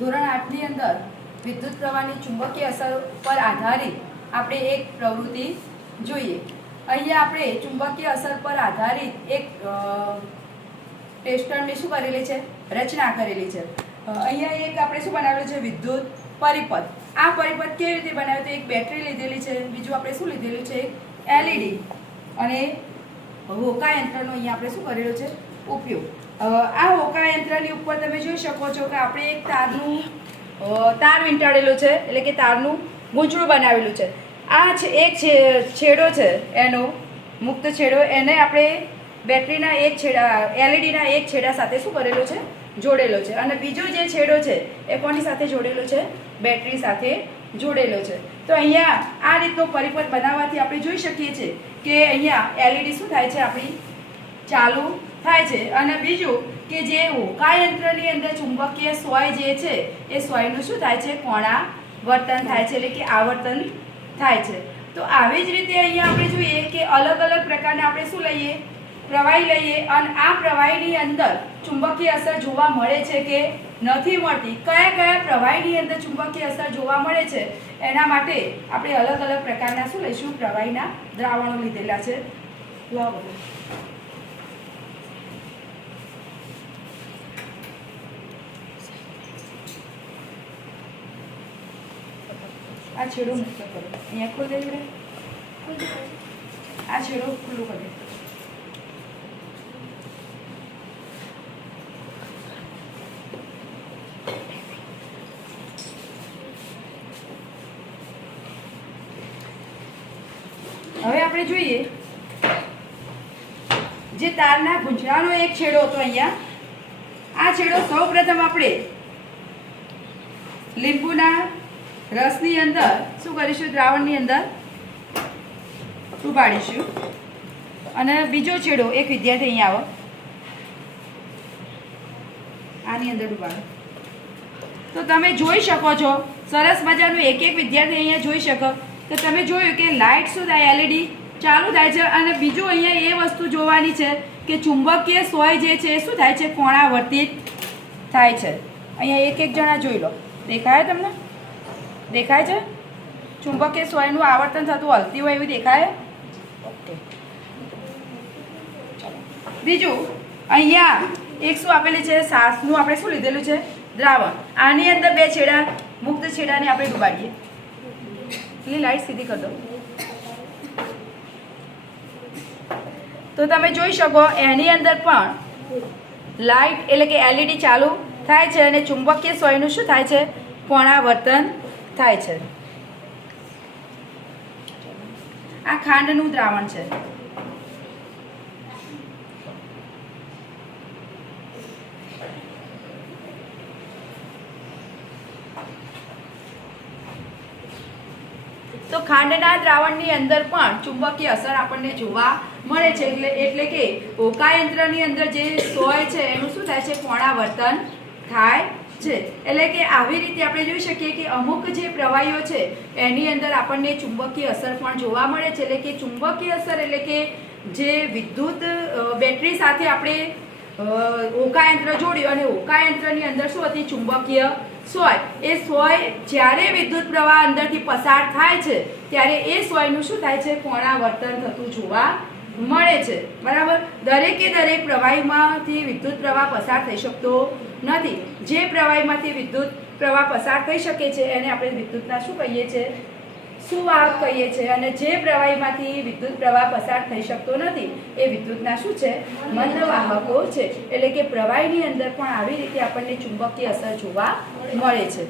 ધોરણ 8 ની અંદર વિદ્યુત પ્રવાહની ચુંબકીય અસર પર આધારિત આપણે એક પ્રવૃત્તિ જોઈએ। અહીંયા આપણે ચુંબકીય અસર પર આધારિત એક ટેસ્ટરની શું કરેલી છે, રચના કરેલી છે। અહીંયા એક આપણે શું બનાવેલું છે, વિદ્યુત પરિપથ। આ પરિપથ કેવી રીતે બનાવ્યો તો એક બેટરી લીધેલી છે, બીજું આપણે શું લીધેલું છે, એલઈડી અને હોકા યંત્રનો અહીંયા આપણે શું કરેલો છે, ઉપયોગ। આ હોકા યંત્રની ઉપર તમે જોઈ શકો છો કે આપણે એક તાર વીંટાળેલો છે, એટલે કે તારનું ગૂંચળું બનાવેલું છે। આ એક છેડો છે એનો મુક્ત છેડો, એને આપણે બેટરીના એક છેડા એલઈડીના એક છેડા સાથે શું કરેલો છે, જોડેલો છે। અને બીજો જે છેડો છે એ કોની સાથે જોડેલો છે, બેટરી સાથે જોડેલો છે। તો અહીંયા આ રીતનો પરિપથ બનાવવાથી આપણે જોઈ શકીએ છીએ કે અહીંયા એલઈડી શું થાય છે, આપણી ચાલુ થાય છે। અને બીજું કે જે હોકા યંત્રની અંદર ચુંબકીય સોય જે છે એ સોયનું શું થાય છે, કોણાવર્તન થાય છે, એટલે કે આવર્તન થાય છે। તો આવી જ રીતે અહીંયા આપણે જોઈએ કે અલગ અલગ પ્રકારના આપણે શું લઈએ, પ્રવાહી લઈએ અને આ પ્રવાહીની અંદર ચુંબકીય અસર જોવા મળે છે કે નથી મળતી, કયા કયા પ્રવાહીની અંદર ચુંબકીય અસર જોવા મળે છે, એના માટે આપણે અલગ અલગ પ્રકારના શું લઈશું, પ્રવાહીના દ્રાવણો લીધેલા છે। આ છેડો મુક્ત કરો, અહીંયા ખોલ દે, આ છેડો ખુલ્લું કરી દે। હવે આપણે જોઈએ જે તારના ગુંજરાનો એક છેડો હતો અહીંયા, આ છેડો સૌપ્રથમ આપણે લીંબુના રસની અંદર શું કરીશું, દ્રાવણની અંદર ડૂબાડીશું। અને બીજો છેડો એક વિદ્યાર્થી અહીંયા આવો, આની અંદર ડૂબાડો। તો તમે જોઈ શકો છો સરસ મજાનું એક એક વિદ્યાર્થી અહીંયા જોઈ શકો તો તમે જોયું કે લાઇટ શું થાય, એલઈડી ચાલુ થાય છે। અને બીજું અહીંયા એ વસ્તુ જોવાની છે કે ચુંબકીય સોય જે છે એ શું થાય છે, કોણાવર્તિત થાય છે। અહીંયા એક એક જણા જોઈ લો, દેખાય તમને, દેખાય છે ચુંબકીય સોયનું આવર્તન થતું હલતી હોય એવું દેખાય, ઓકે। બીજું અહીંયા એક શું આપેલી છે, સાસનું આપણે શું લીધેલું છે, દ્રાવણ। આની અંદર બે છેડા મુક્ત છેડાને આપણે ડૂબાડીએ, એટલે લાઈટ સીધી કરી દો તો તમે જોઈ શકો એની અંદર પણ લાઈટ એટલે કે એલઈડી ચાલુ થાય છે અને ચુંબકીય સોયનું શું થાય છે, કોણાવર્તન થાય છે। આ ખાંડનું દ્રાવણ છે। તો ખાંડના દ્રાવણની અંદર પણ ચુંબકીય અસર આપણને જોવા મળે છે, એટલે કે હોકા યંત્રની અંદર જે સોય છે એનું શું થાય છે, કોણાવર્તન થાય છે। એટલે કે આવી રીતે આપણે જોઈ શકીએ કે અમુક જે પ્રવાહીઓ છે એની અંદર આપણને ચુંબકીય અસર પણ જોવા મળે છે। એટલે કે ચુંબકીય અસર એટલે કે જે વિદ્યુત બેટરી સાથે આપણે હોકા યંત્ર જોડ્યું અને હોકા યંત્રની અંદર શું હતી, ચુંબકીય સોય। એ સોય જ્યારે વિદ્યુત પ્રવાહ અંદરથી પસાર થાય છે ત્યારે એ સોયનું શું થાય છે, કોણાવર્તન થતું જોવા મળે છે, બરાબર। દરેકે દરેક પ્રવાહીમાંથી વિદ્યુત પ્રવાહ પસાર થઈ શકતો નથી। જે પ્રવાહીમાંથી વિદ્યુત પ્રવાહ પસાર થઈ શકે છે એને આપણે વિદ્યુતના શું કહીએ છીએ, સુવાહક કહીએ છીએ। અને જે પ્રવાહીમાંથી વિદ્યુત પ્રવાહ પસાર થઈ શકતો નથી એ વિદ્યુતના શું છે, મંદવાહકો છે। એટલે કે પ્રવાહીની અંદર પણ આવી રીતે આપણને ચુંબકીય અસર જોવા મળે છે।